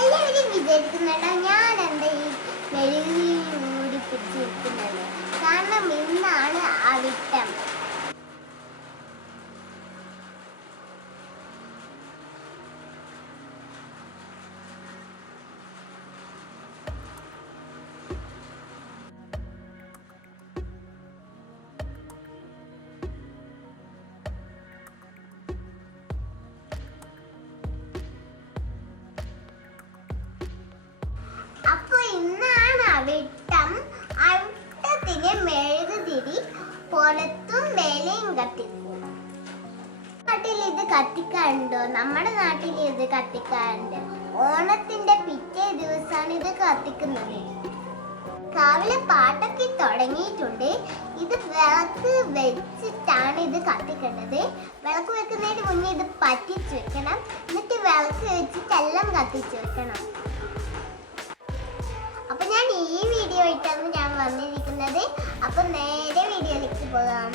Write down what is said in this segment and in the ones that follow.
എല്ലാവരും വിചാരിക്കുന്നുണ്ടോ ഞാൻ എന്താ ഈ മെഴുകി മൂടി പിടിച്ചിരിക്കുന്നത്? കാരണം ഇന്നാണ് അവിട്ടം. ഇന്നാണ് അവിട്ടം. അവിട്ടത്തിന് മെഴുകുതിരി പുറത്തും മേലെയും കത്തിക്കും. നാട്ടിൽ ഇത് കത്തിക്കാറുണ്ടോ? നമ്മുടെ നാട്ടിൽ ഇത് കത്തിക്കാറുണ്ട്. ഓണത്തിന്റെ പിറ്റേ ദിവസമാണ് ഇത് കത്തിക്കുന്നത്. രാവിലെ പാട്ടൊക്കെ തുടങ്ങിയിട്ടുണ്ട്. ഇത് വിളക്ക് വെച്ചിട്ടാണ് ഇത് കത്തിക്കേണ്ടത്. വിളക്ക് വെക്കുന്നതിന് മുന്നേ ഇത് പറ്റിച്ചു വെക്കണം. എന്നിട്ട് വിളക്ക് വെച്ചിട്ടെല്ലാം കത്തിച്ചു വെക്കണം. അപ്പൊ ഞാൻ ഈ വീഡിയോ ആയിട്ടാണ് ഞാൻ വന്നിരിക്കുന്നത്. അപ്പൊ നേരെ വീഡിയോയിലേക്ക് പോകാം.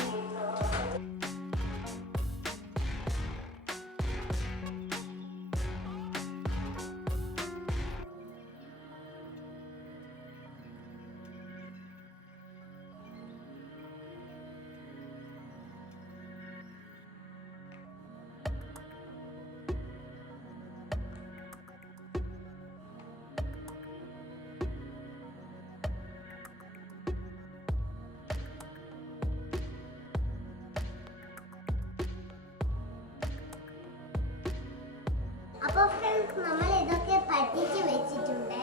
അപ്പൊ ഫ്രണ്ട്സ്, നമ്മൾ ഇതൊക്കെ പറ്റിച്ച് വെച്ചിട്ടുണ്ട്.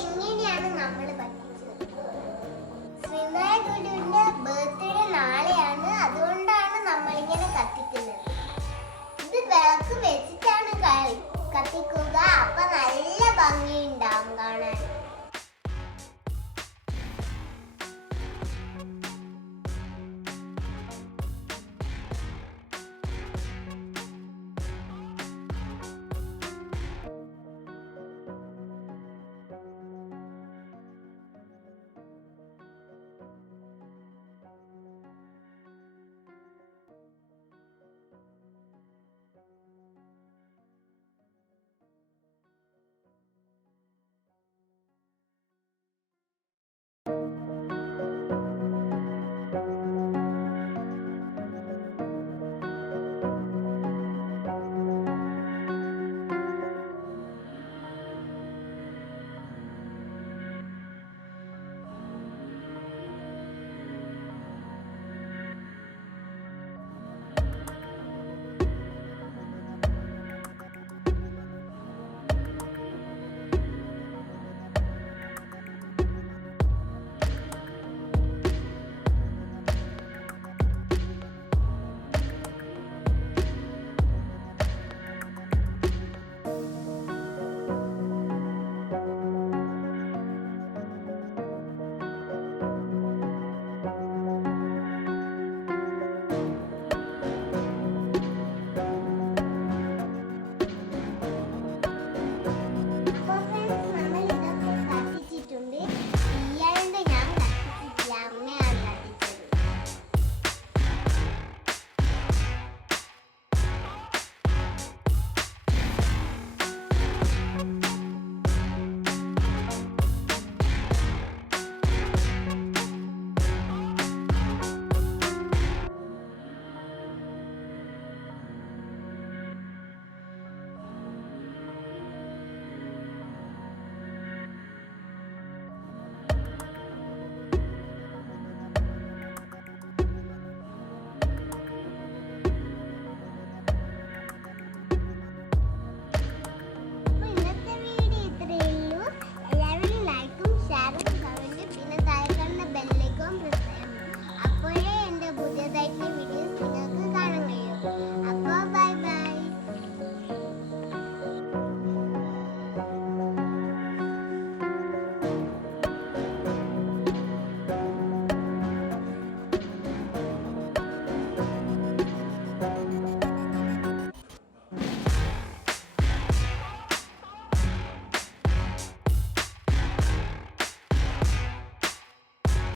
ഇങ്ങനെയാണ് നമ്മൾ പറ്റിച്ചത്. ശ്രീനാരായണ ഗുരുവിന്റെ ബർത്ത്ഡേ നാളെയാണ്. അതുകൊണ്ടാണ് നമ്മളിങ്ങനെ കത്തിക്കുന്നത്. ഇത് വിളക്ക് വെച്ചിട്ടാണ് കത്തിക്കുക. അപ്പൊ നല്ല ഭംഗി ഉണ്ടാവും കാണാൻ.